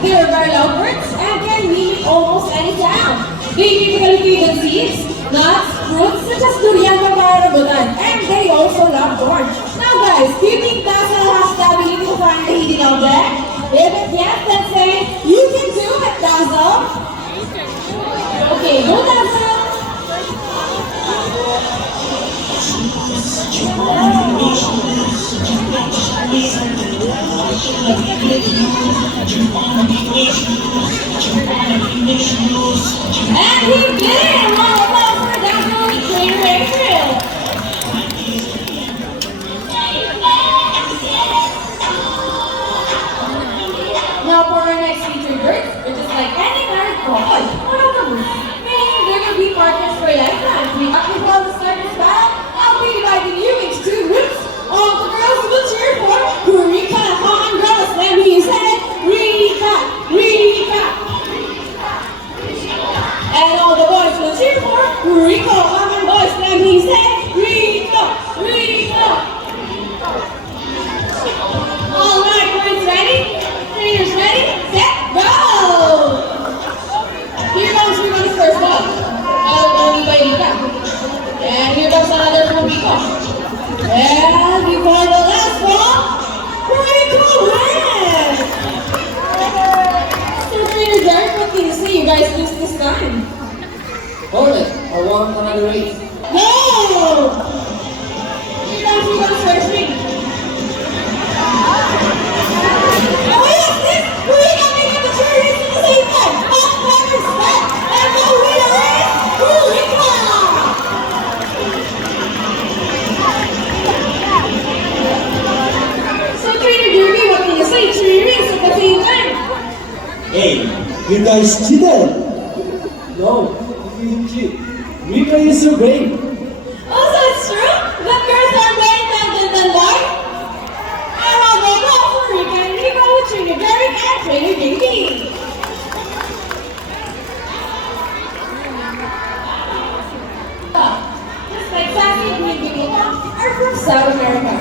They are very loud birds and can mimic almost any sound. They typically feed on seeds, nuts, fruits such as durian, papaya, rambutan, and they also love corn. Now guys, do you think Dazzle has the ability to find the hidden object? If it's yes, then say, you can do it, Dazzle. Okay, go Dazzle. And he did it! Round of applause for Dazzle, Trainer April. Now for our next featured bird, which is like any married couple, monogamous, meaning they will be partners for lifetime. We actually want to start this battle. I'll be dividing you into two groups. All the girls will cheer for Eureka. Come on girls, let me say Eureka, Eureka. And all the boys will cheer for Eureka. Come on boys, let me say Eureka, Eureka. All right, boys, ready? Trainers ready? Set, go! Here comes the first ball. Only by Rika. And here comes another from Rika. And before the last ball, Rika wins! So Trainer Derek, what can you say? You guys lose this time. Hold it. I want another race. No! Here comes the first ring. Oh yes, this Rika making the two rings at the same time. Up, backwards, back, and the winner is Rika! So Trainer Derby, what can you say? Three rings at the same time. Hey, you guys cheated. No, you didn't cheat. Rika is so great. Oh, so it's true? That girls are very talented than boys? I want to go for Rika and Rika with Trainer Derek and Trainer Derby. Just like Sassy and Green Binita are from South America.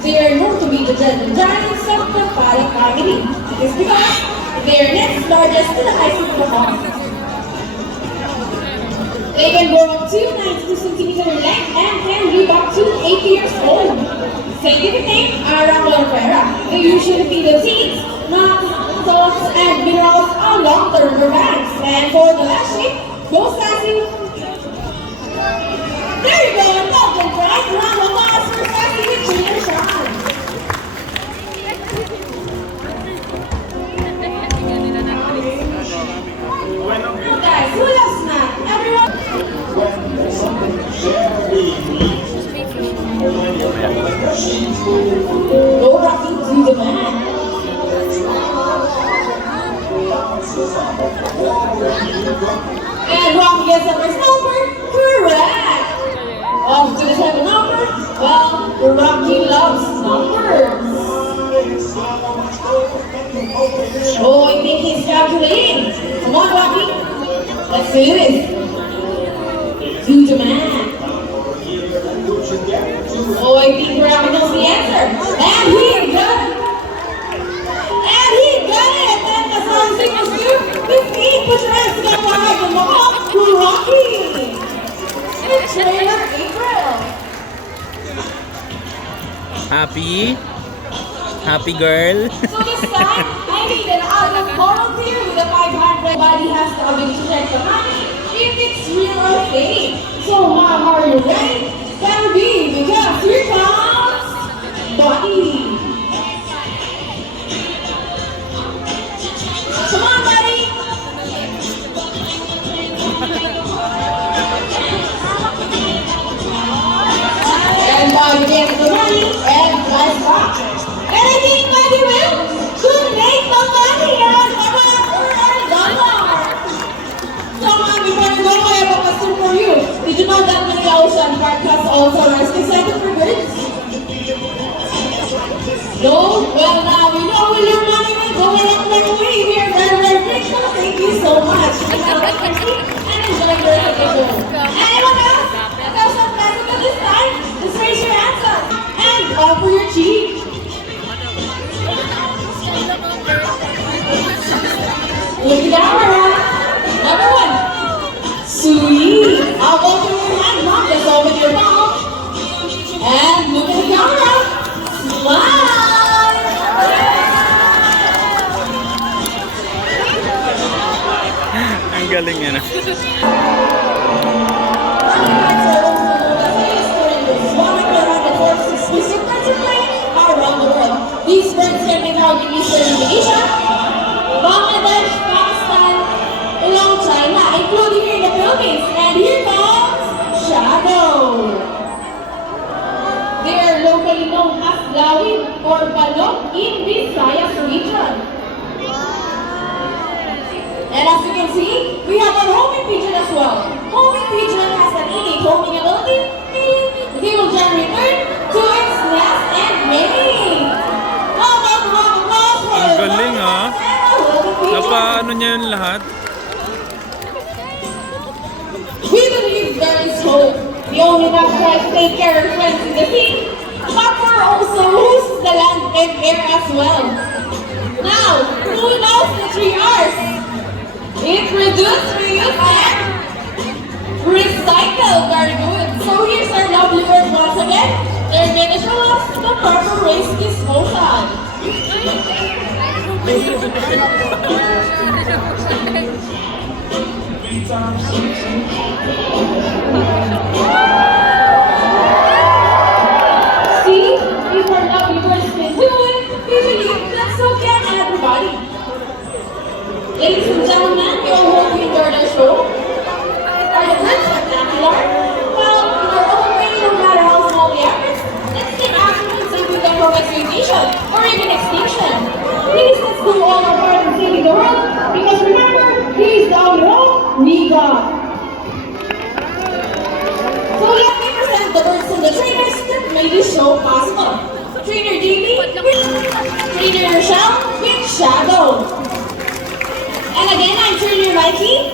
They are known to be the gentle giants of the Pala family. It is because they are next largest to the high school performance. They can grow up to 92 centimeters in length and can live up to 80 years old. Scientific name Arangolifera. They usually feed on seeds, nuts, salts, and minerals on long-term banks. And for the last shape, go Sassy. There you go, and love them, right? Round of applause for Sassy with Trainer Sean. Now guys, who loves snack? Everyone? Go Rocky to the man. And Rocky gets the first number. Correct. Off to the second number. Well, Rocky loves numbers. Oh, I think he's calculating. Come on, Rocky. Let's do this. To the man. Oh, I think Rocky knows the answer. And he got it. And he got it. And the song signals to 15. Put your hands together wide and look up to Rocky. And Trainer April. Happy? Happy girl? So this time, I need an adult volunteer with a 500. Body has the ability to check the money if it's real or fake. So mom, are you ready? Better be, because here comes Buddy. Come on, Buddy. And Buddy gets the money and flies back. And I think Buddy will donate the money and $100. Come on, before you go, I have a question for you. Did you know that Manila Ocean Park has also a rescue center for birds? No? Well, now we know where your money will go and right away. We are very, very grateful. Thank you so much. And enjoy the rest of the show. Anyone else? Let's have some classical this time. Just raise your hands up. And offer your cheek. Look at camera. Number one. Sweet. How about your hand, mom? Let's open your mouth. And look at the camera. Smile. Ang galing yan. Around the world. These birds can be found in Eastern Indonesia, Bangladesh, Pakistan, along China, including here in the Philippines. And here comes Shadow. They are locally known as Lawin or Balok in Visayas region. And as you can see, we have our homing pigeon as well. Homing pigeon has an innate homing ability, meaning they will generally return to its nest and mating. How about the round of applause for Ang galing, ah. and our homing pigeon? Napaano niya yun lahat? We believe there is hope. We only have to take care of friends in the sea, but we're also who's the land and air as well. Now, who knows the 3 R's? Introduce, reuse, and recycle. Very good. So here's our lovely bird once again. They're going to show us the proper waste disposal. See, if our lovely birds can do it, we believe that so can everybody. Ladies and gentlemen, we all hope you enjoyed our show. Are the birds spectacular? Well, in our own way, no matter how small the efforts, let's take action in saving them from extinction or even extinction. Please, let's do all our part in saving the world, because remember, he's the only hope we got. So let me present the birds and the trainers that made this show possible. Trainer Davey with Trainer Rochelle with Shadow. And again, I'm Trainer Mikey